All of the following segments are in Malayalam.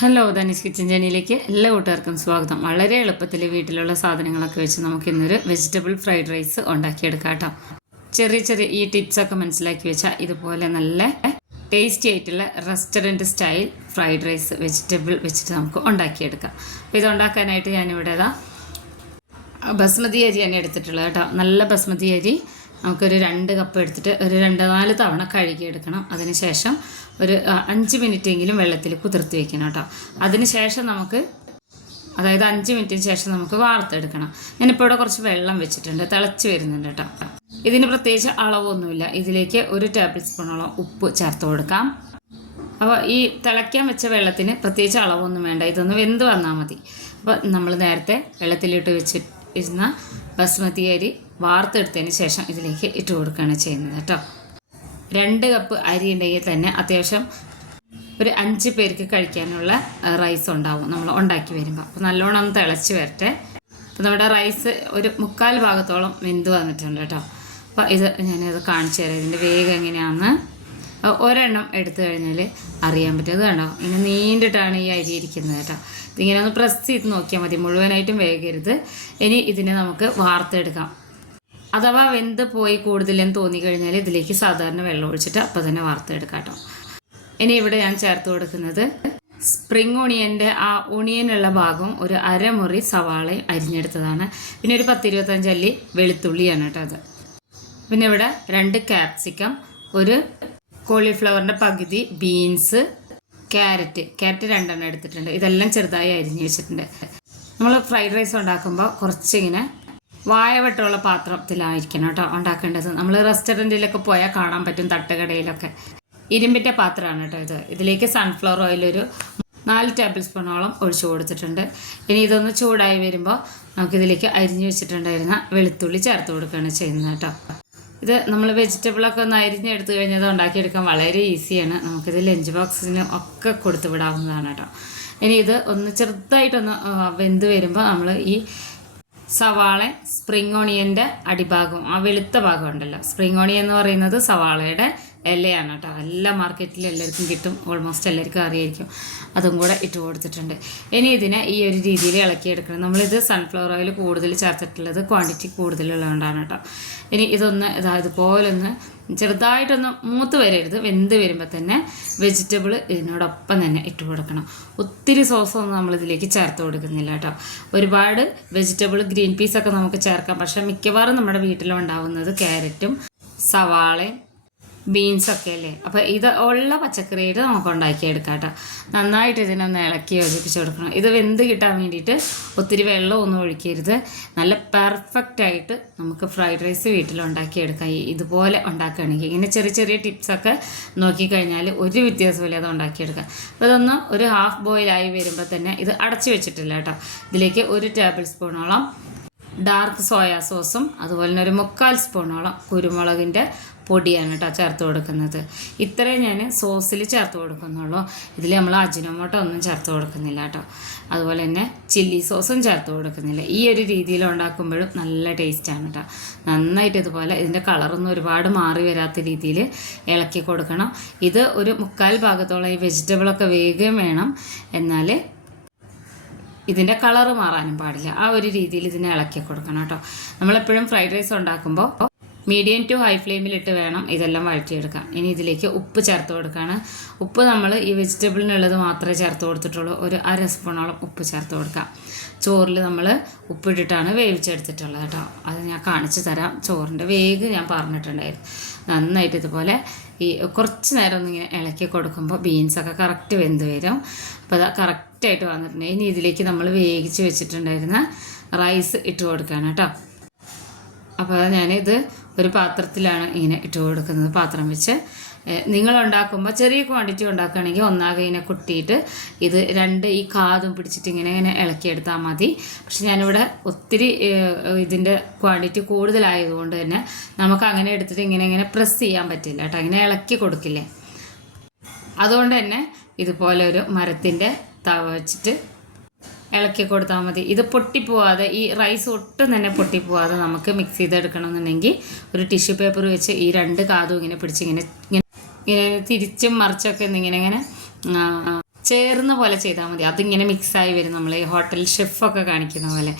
ഹലോ ധനീഷ് കിച്ചൻ ജേണിയിലേക്ക് എല്ലാ കൂട്ടുകാർക്കും സ്വാഗതം. വളരെ എളുപ്പത്തിൽ വീട്ടിലുള്ള സാധനങ്ങളൊക്കെ വെച്ച് നമുക്ക് ഇന്നൊരു വെജിറ്റബിൾ ഫ്രൈഡ് റൈസ് ഉണ്ടാക്കിയെടുക്കാം കേട്ടോ. ചെറിയ ചെറിയ ഈ ടിപ്സൊക്കെ മനസ്സിലാക്കി വെച്ചാൽ ഇതുപോലെ നല്ല ടേസ്റ്റി ആയിട്ടുള്ള restaurant style fried rice vegetable വെച്ചിട്ട് നമുക്ക് ഉണ്ടാക്കിയെടുക്കാം. അപ്പോൾ ഇത് ഉണ്ടാക്കാനായിട്ട് ഞാനിവിടെ ഇതാ ബസ്മതി അരിയാണ് എടുത്തിട്ടുള്ളത് കേട്ടോ. നല്ല ബസ്മതി അരി നമുക്കൊരു രണ്ട് കപ്പ് എടുത്തിട്ട് ഒരു രണ്ട് നാല് തവണ കഴുകിയെടുക്കണം. അതിനുശേഷം ഒരു അഞ്ച് മിനിറ്റെങ്കിലും വെള്ളത്തിൽ കുതിർത്ത് വെക്കണം കേട്ടോ. അതിനുശേഷം നമുക്ക് അതായത് അഞ്ച് മിനിറ്റിന് ശേഷം നമുക്ക് വാർത്തെടുക്കണം. ഞാനിപ്പോൾ ഇവിടെ കുറച്ച് വെള്ളം വെച്ചിട്ടുണ്ട്. തിളച്ച് വരുന്നുണ്ട് കേട്ടോ. ഇതിന് പ്രത്യേകിച്ച് അളവൊന്നുമില്ല. ഇതിലേക്ക് ഒരു ടേബിൾ സ്പൂണോളം ഉപ്പ് ചേർത്ത് കൊടുക്കാം. അപ്പോൾ ഈ തിളയ്ക്കാൻ വെച്ച വെള്ളത്തിന് പ്രത്യേകിച്ച് അളവൊന്നും വേണ്ട. ഇതൊന്ന് വെന്ത് വന്നാൽ മതി. അപ്പോൾ നമ്മൾ നേരത്തെ വെള്ളത്തിലിട്ട് വെച്ചിരുന്ന ബസ്മതി അരി വാർത്തെടുത്തതിന് ശേഷം ഇതിലേക്ക് ഇട്ട് കൊടുക്കുകയാണ് ചെയ്യുന്നത് കേട്ടോ. രണ്ട് കപ്പ് അരി ഉണ്ടെങ്കിൽ തന്നെ അത്യാവശ്യം ഒരു അഞ്ച് പേർക്ക് കഴിക്കാനുള്ള റൈസ് ഉണ്ടാവും നമ്മൾ ഉണ്ടാക്കി വരുമ്പോൾ. അപ്പോൾ നല്ലോണം ഒന്ന് തിളച്ച് വരട്ടെ. അപ്പോൾ നമ്മുടെ റൈസ് ഒരു മുക്കാൽ ഭാഗത്തോളം വെന്ത് വന്നിട്ടുണ്ട് കേട്ടോ. അപ്പോൾ ഇത് ഞാനത് കാണിച്ചു തരാം. ഇതിന്റെ വേഗം എങ്ങനെയാണെന്ന്. ഒരെണ്ണം എടുത്തു കഴിഞ്ഞാൽ അറിയാൻ പറ്റും കണ്ടോ? ഇങ്ങനെ നീണ്ടിട്ടാണ് ഈ അരി ഇരിക്കുന്നത് കേട്ടോ. ഇതിങ്ങനെ ഒന്ന് പ്രസ് ചെയ്ത് നോക്കിയാൽ മതി. മുഴുവനായിട്ടും വേഗരുത് ഇനി ഇതിനെ നമുക്ക് വാർത്തെടുക്കാം. അഥവാ വെന്ത് പോയി കൂടുതലെന്ന് തോന്നിക്കഴിഞ്ഞാൽ ഇതിലേക്ക് സാധാരണ വെള്ളം ഒഴിച്ചിട്ട് അപ്പം തന്നെ വാർത്തെടുക്കാം കേട്ടോ ഇനി ഇവിടെ ഞാൻ ചേർത്ത് കൊടുക്കുന്നത് സ്പ്രിങ് ഓണിയന്റെ ആ ഓണിയനുള്ള ഭാഗം ഒരു അരമുറി സവാളയും അരിഞ്ഞെടുത്തതാണ്. പിന്നെ ഒരു പത്തിരുപത്തഞ്ച് അല്ലി വെളുത്തുള്ളിയാണ് കേട്ടോ അത്. പിന്നെ ഇവിടെ രണ്ട് ക്യാപ്സിക്കം ഒരു കോളിഫ്ലവറിന്റെ പകുതി ബീൻസ് ക്യാരറ്റ് ക്യാരറ്റ് രണ്ടെണ്ണം എടുത്തിട്ടുണ്ട്. ഇതെല്ലാം ചെറുതായി അരിഞ്ഞ് വെച്ചിട്ടുണ്ട്. നമ്മൾ ഫ്രൈഡ് റൈസ് ഉണ്ടാക്കുമ്പോൾ കുറച്ചിങ്ങനെ വായവട്ടമുള്ള പാത്രത്തിലായിരിക്കണം കേട്ടോ ഉണ്ടാക്കേണ്ടത്. നമ്മൾ റെസ്റ്റോറന്റിലൊക്കെ പോയാൽ കാണാൻ പറ്റും തട്ടുകടയിലൊക്കെ. ഇരുമ്പിന്റെ പാത്രമാണ് കേട്ടോ ഇത്. ഇതിലേക്ക് സൺഫ്ലവർ ഓയിൽ ഒരു നാല് ടേബിൾ സ്പൂണോളം ഒഴിച്ചു കൊടുത്തിട്ടുണ്ട്. ഇനി ഇതൊന്ന് ചൂടായി വരുമ്പോൾ നമുക്കിതിലേക്ക് അരിഞ്ഞു വെച്ചിട്ടുണ്ടായിരുന്ന വെളുത്തുള്ളി ചേർത്ത് കൊടുക്കുകയാണ് ചെയ്യുന്നത് കേട്ടോ. ഇത് നമ്മൾ വെജിറ്റബിളൊക്കെ ഒന്ന് അരിഞ്ഞെടുത്ത് കഴിഞ്ഞത് ഉണ്ടാക്കിയെടുക്കാൻ വളരെ ഈസിയാണ് നമുക്കിത് ലഞ്ച് ബോക്സിന് ഒക്കെ കൊടുത്തു വിടാവുന്നതാണ് കേട്ടോ. ഇനി ഇത് ഒന്ന് ചെറുതായിട്ടൊന്ന് വെന്ത് വരുമ്പോൾ നമ്മൾ ഈ സവാള സ്പ്രിംഗ് ഓണിയന്റെ അടിഭാഗം ആ വെളുത്ത ഭാഗം ഉണ്ടല്ലോ. സ്പ്രിംഗ് ഓണിയൻ എന്ന് പറയുന്നത് സവാളയുടെ ഇലയാണ് കേട്ടോ. എല്ലാ മാർക്കറ്റിലും എല്ലാവർക്കും കിട്ടും. ഓൾമോസ്റ്റ് എല്ലാവർക്കും അറിയായിരിക്കും. അതും കൂടെ ഇട്ട് കൊടുത്തിട്ടുണ്ട്. ഇനി ഇതിനെ ഈ ഒരു രീതിയിൽ ഇളക്കിയെടുക്കണം. നമ്മളിത് സൺഫ്ലവർ ഓയിൽ കൂടുതൽ ചേർത്തിട്ടുള്ളത് ക്വാണ്ടിറ്റി കൂടുതലുള്ളതുകൊണ്ടാണ് കേട്ടോ. ഇനി ഇതൊന്ന് ഇതാ ഇതുപോലെ ഒന്ന് ചെറുതായിട്ടൊന്ന് മൂത്ത് വരരുത്. വെന്ത് വരുമ്പോൾ തന്നെ വെജിറ്റബിൾ ഇതിനോടൊപ്പം തന്നെ ഇട്ട് കൊടുക്കണം. ഒത്തിരി സോസൊന്നും നമ്മളിതിലേക്ക് ചേർത്ത് കൊടുക്കുന്നില്ല കേട്ടോ. ഒരുപാട് വെജിറ്റബിൾ ഗ്രീൻ പീസൊക്കെ നമുക്ക് ചേർക്കാം. പക്ഷേ മിക്കവാറും നമ്മുടെ വീട്ടിലുണ്ടാവുന്നത് ക്യാരറ്റും സവാളയും ബീൻസൊക്കെ അല്ലേ? അപ്പോൾ ഇത് ഉള്ള പച്ചക്കറിയായിട്ട് നമുക്ക് ഉണ്ടാക്കിയെടുക്കാം കേട്ടോ. നന്നായിട്ട് ഇതിനൊന്ന് ഇളക്കി യോജിപ്പിച്ച് കൊടുക്കണം. ഇത് വെന്ത് കിട്ടാൻ വേണ്ടിയിട്ട് ഒത്തിരി വെള്ളമൊന്നും ഒഴിക്കരുത്. നല്ല പെർഫെക്റ്റായിട്ട് നമുക്ക് ഫ്രൈഡ് റൈസ് വീട്ടിലുണ്ടാക്കിയെടുക്കാം. ഈ ഇതുപോലെ ഉണ്ടാക്കുകയാണെങ്കിൽ. ഇങ്ങനെ ചെറിയ ചെറിയ ടിപ്സൊക്കെ നോക്കിക്കഴിഞ്ഞാൽ ഒരു വ്യത്യാസമില്ല അത് ഉണ്ടാക്കിയെടുക്കാം. അപ്പോൾ ഇതൊന്ന് ഒരു ഹാഫ് ബോയിലായി വരുമ്പോൾ തന്നെ ഇത് അടച്ചു വെച്ചിട്ടില്ല കേട്ടോ. ഇതിലേക്ക് ഒരു ടേബിൾ സ്പൂണോളം ഡാർക്ക് സോയാ സോസും അതുപോലെ തന്നെ ഒരു മുക്കാൽ സ്പൂണോളം കുരുമുളകിന്റെ പൊടിയാണ് കേട്ടോ ചേർത്ത് കൊടുക്കുന്നത്. ഇത്രയും ഞാൻ സോസിൽ ചേർത്ത് കൊടുക്കുന്നുള്ളൂ. ഇതിൽ നമ്മൾ അജിനോമോട്ടോ ഒന്നും ചേർത്ത് കൊടുക്കുന്നില്ല കേട്ടോ അതുപോലെ തന്നെ ചില്ലി സോസും ചേർത്ത് കൊടുക്കുന്നില്ല. ഈ ഒരു രീതിയിൽ ഉണ്ടാക്കുമ്പോഴും നല്ല ടേസ്റ്റാണ് കേട്ടോ നന്നായിട്ട് ഇതുപോലെ ഇതിന്റെ കളറൊന്നും ഒരുപാട് മാറി വരാത്ത രീതിയിൽ ഇളക്കി കൊടുക്കണം. ഇത് ഒരു മുക്കാൽ ഭാഗത്തോളം ഈ വെജിറ്റബിളൊക്കെ വേഗം വേണം. എന്നാൽ ഇതിന്റെ കളറ് മാറാനും പാടില്ല. ആ ഒരു രീതിയിൽ ഇതിനെ ഇളക്കി കൊടുക്കണം കേട്ടോ നമ്മളെപ്പോഴും ഫ്രൈഡ് റൈസ് ഉണ്ടാക്കുമ്പോൾ മീഡിയം ടു ഹൈ ഫ്ലെയിമിലിട്ട് വേണം ഇതെല്ലാം വഴറ്റിയെടുക്കാം ഇനി ഇതിലേക്ക് ഉപ്പ് ചേർത്ത് കൊടുക്കുകയാണ് ഉപ്പ് നമ്മൾ ഈ വെജിറ്റബിളിനുള്ളത് മാത്രമേ ചേർത്ത് കൊടുത്തിട്ടുള്ളൂ. ഒരു അര സ്പൂണോളം ഉപ്പ് ചേർത്ത് കൊടുക്കാം. ചോറിൽ നമ്മൾ ഉപ്പിട്ടിട്ടാണ് വേവിച്ചെടുത്തിട്ടുള്ളത് കേട്ടോ. അത് ഞാൻ കാണിച്ചു തരാം. ചോറിന്റെ വേഗ് ഞാൻ പറഞ്ഞിട്ടുണ്ടായിരുന്നു. നന്നായിട്ട് ഇതുപോലെ ഈ കുറച്ച് നേരം ഒന്നിങ്ങനെ ഇളക്കി കൊടുക്കുമ്പോൾ ബീൻസൊക്കെ കറക്റ്റ് വെന്ത് വരും. അപ്പോൾ അത് കറക്റ്റായിട്ട് വന്നിട്ടുണ്ട്. ഇനി ഇതിലേക്ക് നമ്മൾ വേവിച്ച് വെച്ചിട്ടുണ്ടായിരുന്ന റൈസ് ഇട്ട് കൊടുക്കുകയാണ് കേട്ടോ. അപ്പോൾ ഞാനിത് ഒരു പാത്രത്തിലാണ് ഇങ്ങനെ ഇട്ട് കൊടുക്കുന്നത്. പാത്രം വെച്ച്. നിങ്ങൾ ഉണ്ടാക്കുമ്പോൾ ചെറിയ ക്വാണ്ടിറ്റി ഉണ്ടാക്കുകയാണെങ്കിൽ ഒന്നാകെ ഇങ്ങനെ കുട്ടിയിട്ട് ഇത് രണ്ട് ഈ കാതും പിടിച്ചിട്ട് ഇങ്ങനെ ഇങ്ങനെ ഇളക്കിയെടുത്താൽ മതി. പക്ഷെ ഞാനിവിടെ ഒത്തിരി ഇതിന്റെ ക്വാണ്ടിറ്റി കൂടുതലായതുകൊണ്ട് തന്നെ നമുക്ക് അങ്ങനെ എടുത്തിട്ട് ഇങ്ങനെ ഇങ്ങനെ പ്രസ് ചെയ്യാൻ പറ്റില്ല കേട്ടോ. ഇങ്ങനെ ഇളക്കി കൊടുക്കില്ലേ? അതുകൊണ്ട് തന്നെ ഇതുപോലെ ഒരു മരത്തിന്റെ തവ വെച്ചിട്ട് ഇളക്കി കൊടുത്താൽ മതി. ഇത് പൊട്ടിപ്പോവാതെ ഈ റൈസ് ഒട്ടും തന്നെ പൊട്ടിപ്പോവാതെ നമുക്ക് മിക്സ് ചെയ്തെടുക്കണമെന്നുണ്ടെങ്കിൽ ഒരു ടിഷ്യൂ പേപ്പർ വെച്ച് ഈ രണ്ട് കാതും ഇങ്ങനെ പിടിച്ച് ഇങ്ങനെ ഇങ്ങനെ ഇങ്ങനെ തിരിച്ചും മറിച്ചൊക്കെ ഇങ്ങനെ ഇങ്ങനെ ചേർന്ന പോലെ ചെയ്താൽ മതി. അതിങ്ങനെ മിക്സായി വരും. നമ്മൾ ഈ ഹോട്ടൽ ഷെഫൊക്കെ കാണിക്കുന്ന പോലെ.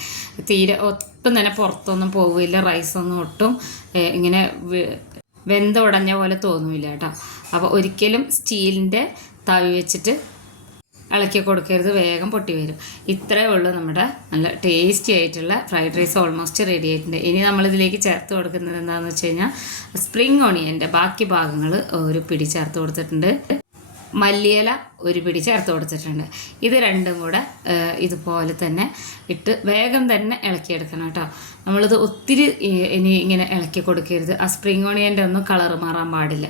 തീരെ ഒട്ടും തന്നെ പുറത്തൊന്നും പോവില്ല. റൈസൊന്നും ഒട്ടും ഇങ്ങനെ വെന്ത ഉടഞ്ഞ പോലെ തോന്നില്ല കേട്ടോ. അപ്പോൾ ഒരിക്കലും സ്റ്റീലിന്റെ തവി വെച്ചിട്ട് ഇളക്കി കൊടുക്കരുത് വേഗം പൊട്ടി വരും. ഇത്രയേ ഉള്ളൂ നമ്മുടെ നല്ല ടേസ്റ്റി ആയിട്ടുള്ള ഫ്രൈഡ് റൈസ് ഓൾമോസ്റ്റ് റെഡി ആയിട്ടുണ്ട്. ഇനി നമ്മളിതിലേക്ക് ചേർത്ത് കൊടുക്കുന്നത് എന്താണെന്ന് വെച്ച് കഴിഞ്ഞാൽ സ്പ്രിങ് ഓണിയന്റെ ബാക്കി ഭാഗങ്ങൾ ഒരു പിടി ചേർത്ത് കൊടുത്തിട്ടുണ്ട്. മല്ലിയില ഒരു പിടി ചേർത്ത് കൊടുത്തിട്ടുണ്ട്. ഇത് രണ്ടും കൂടെ ഇതുപോലെ തന്നെ ഇട്ട് വേഗം തന്നെ ഇളക്കിയെടുക്കണം കേട്ടോ. നമ്മളിത് ഒത്തിരി ഇനി ഇങ്ങനെ ഇളക്കി കൊടുക്കരുത്. ആ സ്പ്രിങ് ഓണിയന്റെ ഒന്നും കളറ് മാറാൻ പാടില്ല.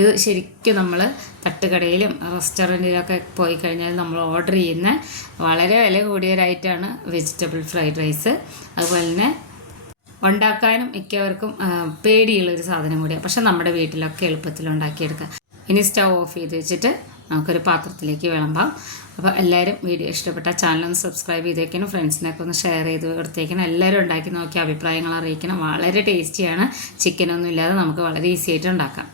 ഇത് ശരിക്കും നമ്മൾ തട്ടുകടയിലും റെസ്റ്റോറന്റിലൊക്കെ പോയി കഴിഞ്ഞാൽ നമ്മൾ ഓർഡർ ചെയ്യുന്ന വളരെ വില കൂടിയൊരായിട്ടാണ് വെജിറ്റബിൾ ഫ്രൈഡ് റൈസ്. അതുപോലെ തന്നെ ഉണ്ടാക്കാനും മിക്കവർക്കും പേടിയുള്ളൊരു സാധനം കൂടിയാണ് പക്ഷെ നമ്മുടെ വീട്ടിലൊക്കെ എളുപ്പത്തിൽ ഉണ്ടാക്കിയെടുക്കാം. ഇനി സ്റ്റൗ ഓഫ് ചെയ്ത് വെച്ചിട്ട് നമുക്കൊരു പാത്രത്തിലേക്ക് വിളമ്പാം. അപ്പോൾ എല്ലാവരും വീഡിയോ ഇഷ്ടപ്പെട്ട ചാനൽ ഒന്ന് സബ്സ്ക്രൈബ് ചെയ്തേക്കണം. ഫ്രണ്ട്സിനൊക്കെ ഒന്ന് ഷെയർ ചെയ്ത് കൊടുത്തേക്കണം. എല്ലാവരും ഉണ്ടാക്കി നോക്കി അഭിപ്രായങ്ങൾ അറിയിക്കണം. വളരെ ടേസ്റ്റിയാണ്. ചിക്കനൊന്നും ഇല്ലാതെ നമുക്ക് വളരെ ഈസി ആയിട്ട് ഉണ്ടാക്കാം.